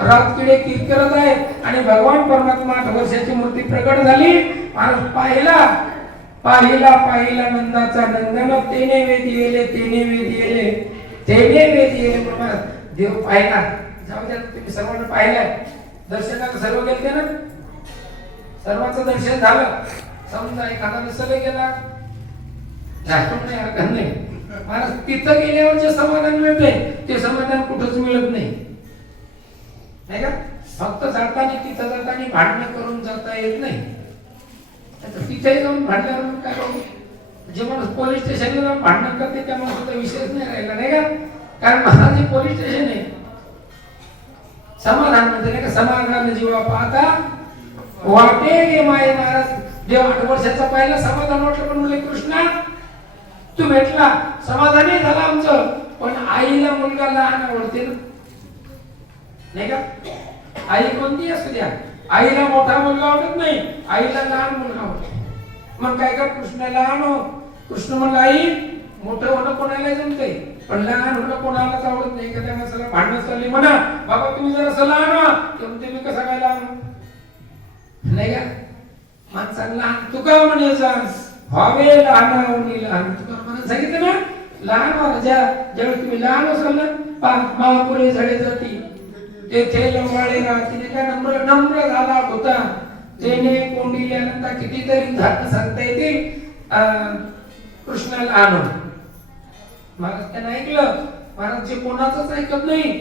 रात किडे कित करत आहेत आणि भगवान परमात्मा आठ वर्षाची मूर्ती प्रकट झाली. माणूस पाहिला. पाहिला पाहिला नंदाचा नंदन. तेने वेद येले तेने वेद येले. तेने वेद येले प्रमाण देव पाहिला. जाऊ द्या तुम्ही सर्वांना पाहिलाय. दर्शनाला सर्व गेले ना? सर्वांचं दर्शन झालं. समजा एखादा नसलं गेला. जास्त नाही हरकत नाही. महाराज तिथं गेल्यावर जे समाधान मिळते ते समाधान कुठंच मिळत नाही. नाही का? फक्त जाताना तिथं जाताना भांडणं करून जाता येत नाही. तिथेही जाऊन भांडल्यावर काय करू? जे माणूस पोलीस स्टेशनला जाऊन भांडण करते त्या माणसाचा विषयच नाही राहिला नाही का? कारण महाराज हे पोलीस स्टेशन आहे. समाधान म्हणजे नाही का? समाधान जीवा पाहता वाटे गे माय महाराज देव आठ वर्षाचा पाहिला समाधान वाटलं पण म्हणले कृष्णा तू भेटला. समाधानही झाला आमचं. पण आईला मुलगा लहान आवडते ना. नाही का? आई कोणती असू द्या? आईला मोठा मुलगा आवडत नाही. आईला लहान मुलगा आवडतो मग काय का कृष्ण लहान हो. कृष्ण म्हणलं आई मोठं होणं कोणाला जमते पण लहान होणं कोणालाच आवडत नाही. का त्या माणसाला भांडण चालली म्हणा बाबा तुम्ही जरा असं लहान व्हा. ते मी कसं काय लहान नाही का? माणसाला लहान तुका म्हणे व्हावे लहान होणी लहान. तुका म्हणून सांगितलं ना? लहान व्हा ज्या ज्यावेळी तुम्ही लहान असाल ना पा महापुरे झाडे जाती तेथे लंबाळे राहतील का नम्र नम्र झाला होता तेने कोंडिल्यानंतर कितीतरी झाड सांगता येतील अं, कृष्णाला आणून. महाराज त्यानं ऐकलं. महाराज जे कोणाचंच ऐकत नाही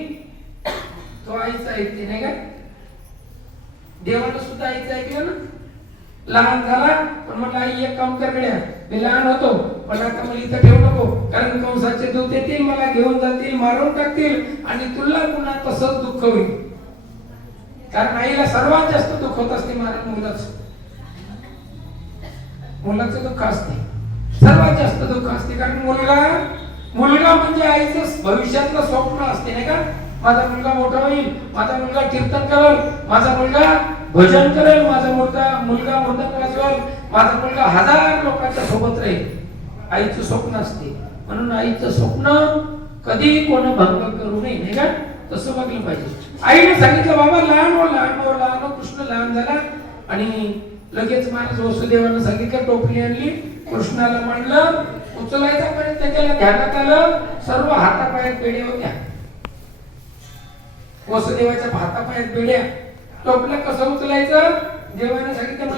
तो आईचं ऐकते नाही का? देवानं सुद्धा आईचं ऐकलं ना? लहान झाला पण म्हटलं आई एक काम कर गड्या मी लहान होतो पण आता मला इथं ठेवू नको कारण कंसाचे दूत येतील मला घेऊन जातील मारून टाकतील आणि तुला पुन्हा तसंच दुःख होईल. कारण आईला सर्वात जास्त दुःख होत असते महाराज मुलाच. मुलाचं दुःख असते. सर्वात जास्त दुःख असते कारण मुलगा मुलगा म्हणजे आईचं भविष्यातलं स्वप्न असते नाही का? माझा मुलगा मोठा होईल माझा मुलगा कीर्तन करेल माझा मुलगा भजन करेल माझा मुलगा मुलगा मृदंग वाजवेल माझा मुलगा हजार लोकांच्या सोबत राहील. आईचं स्वप्न असते. म्हणून आईचं स्वप्न कधी कोण भंग करू नये नाही का? तसं बघलं पाहिजे. आईने सांगितलं बाबा लहान हो लहान हो लहान हो कृष्ण लहान झाला. आणि लगेच महाराज वसुदेवानं सांगितलं टोपली आणली कृष्णाला म्हणलं उचलायचा प्रयत्न केला ध्यानात आलं सर्व हातापायात बेड्या होत्या. वसुदेवाच्या हातापायात बेड्या टोपलं कसं उचलायचं? देवाने सांगितलं मला